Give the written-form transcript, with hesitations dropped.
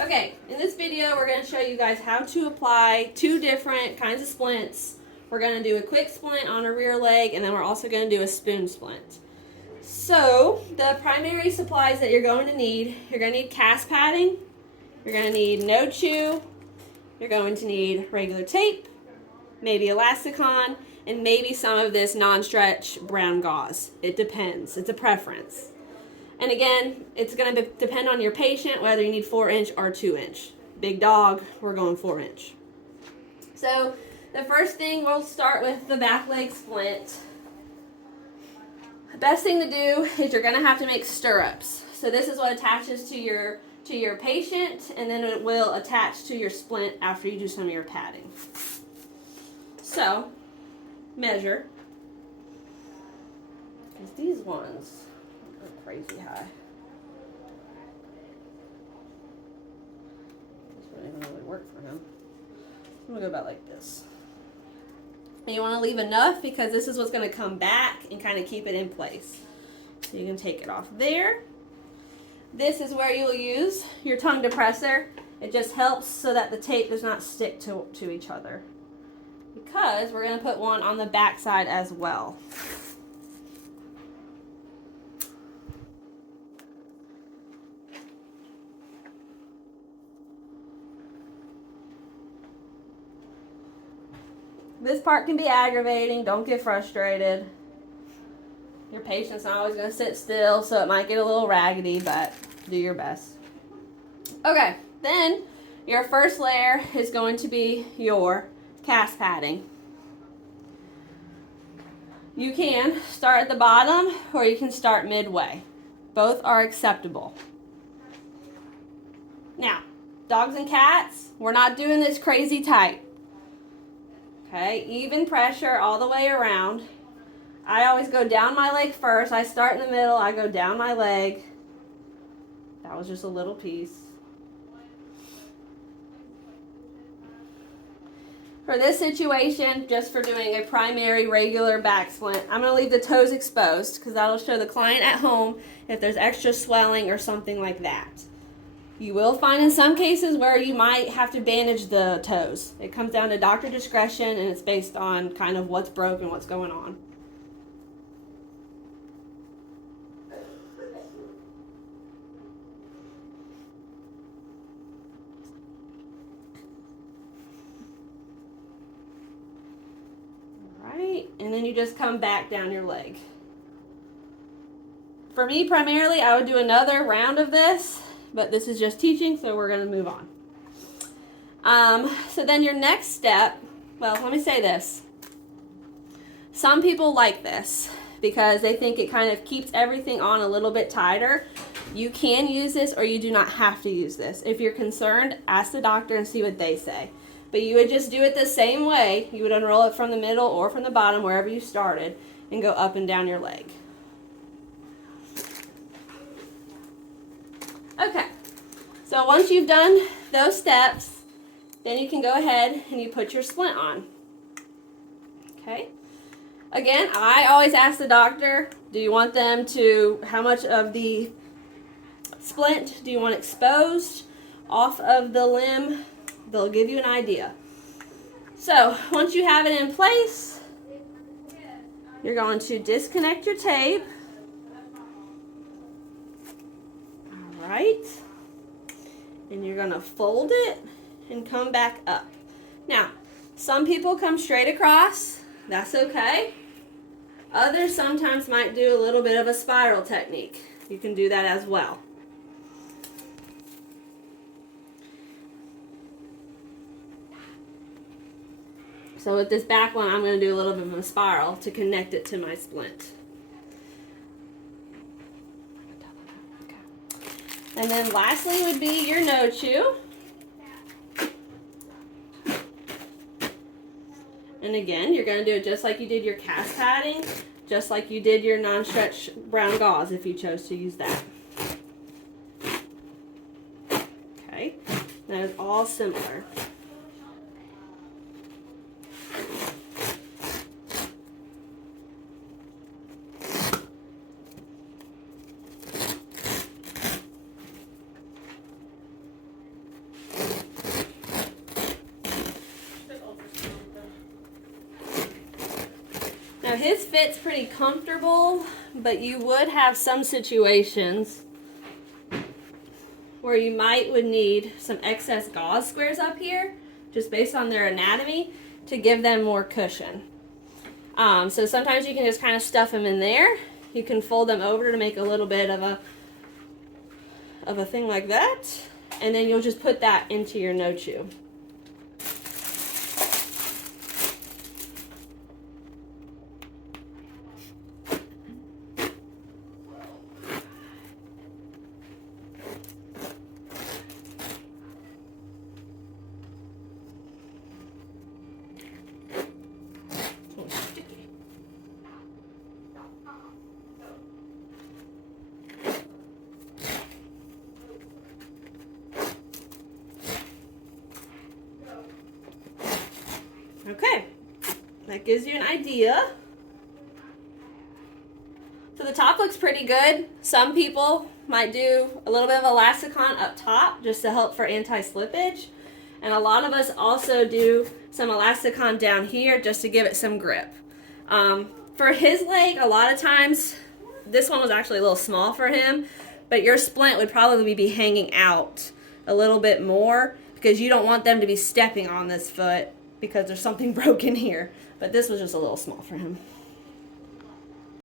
Okay, in this video we're going to show you guys how to apply 2 different kinds of splints. We're going to do a quick splint on a rear leg, and then we're also going to do a spoon splint. So, the primary supplies that you're going to need, you're going to need cast padding, you're going to need no chew, you're going to need regular tape, maybe elasticon, and maybe some of this non-stretch brown gauze. It depends. It's a preference. And again, it's going to depend on your patient whether you need 4-inch or 2-inch. Big dog, we're going 4-inch. So the first thing, we'll start with the back leg splint. The best thing to do is you're going to have to make stirrups. So this is what attaches to your patient, and then it will attach to your splint after you do some of your padding. So measure, because these ones are crazy high. This wouldn't even really work for him. I'm gonna go about like this. And you want to leave enough because this is what's going to come back and kind of keep it in place. So you can take it off there. This is where you'll use your tongue depressor. It just helps so that the tape does not stick to each other, because we're going to put one on the back side as well. This part can be aggravating. Don't get frustrated. Your patient's not always going to sit still, so it might get a little raggedy, but do your best. Okay, then your first layer is going to be your cast padding. You can start at the bottom or you can start midway. Both are acceptable. Now, dogs and cats, we're not doing this crazy tight. Okay, even pressure all the way around. I always go down my leg first. I start in the middle, I go down my leg. That was just a little piece. For this situation, just for doing a primary regular back splint, I'm going to leave the toes exposed because that'll show the client at home if there's extra swelling or something like that. You will find in some cases where you might have to bandage the toes. It comes down to doctor discretion, and it's based on kind of what's broken, what's going on. Alright, and then you just come back down your leg. For me, primarily, I would do another round of this, but this is just teaching, so we're going to move on. So then your next step, well, let me say this. Some people like this because they think it kind of keeps everything on a little bit tighter. You can use this or you do not have to use this. If you're concerned, ask the doctor and see what they say. But you would just do it the same way. You would unroll it from the middle or from the bottom, wherever you started, and go up and down your leg. Okay, so once you've done those steps, then you can go ahead and you put your splint on. Okay, again, I always ask the doctor, do you want them to, how much of the splint do you want exposed off of the limb? They'll give you an idea. So once you have it in place, you're going to disconnect your tape. Right, and you're going to fold it and come back up. Now, some people come straight across. That's okay. Others sometimes might do a little bit of a spiral technique. You can do that as well. So with this back one, I'm going to do a little bit of a spiral to connect it to my splint. And then lastly would be your no chew. And again, you're going to do it just like you did your cast padding, just like you did your non-stretch brown gauze if you chose to use that. Okay, that is all similar. Now his fit's pretty comfortable, but you would have some situations where you would need some excess gauze squares up here, just based on their anatomy, to give them more cushion. So sometimes you can just kind of stuff them in there. You can fold them over to make a little bit of a thing like that, and then you'll just put that into your no-chew. Okay, that gives you an idea. So the top looks pretty good. Some people might do a little bit of elasticon up top just to help for anti-slippage. And a lot of us also do some elasticon down here just to give it some grip. For his leg, a lot of times, this one was actually a little small for him, but your splint would probably be hanging out a little bit more because you don't want them to be stepping on this foot because there's something broken here. But this was just a little small for him.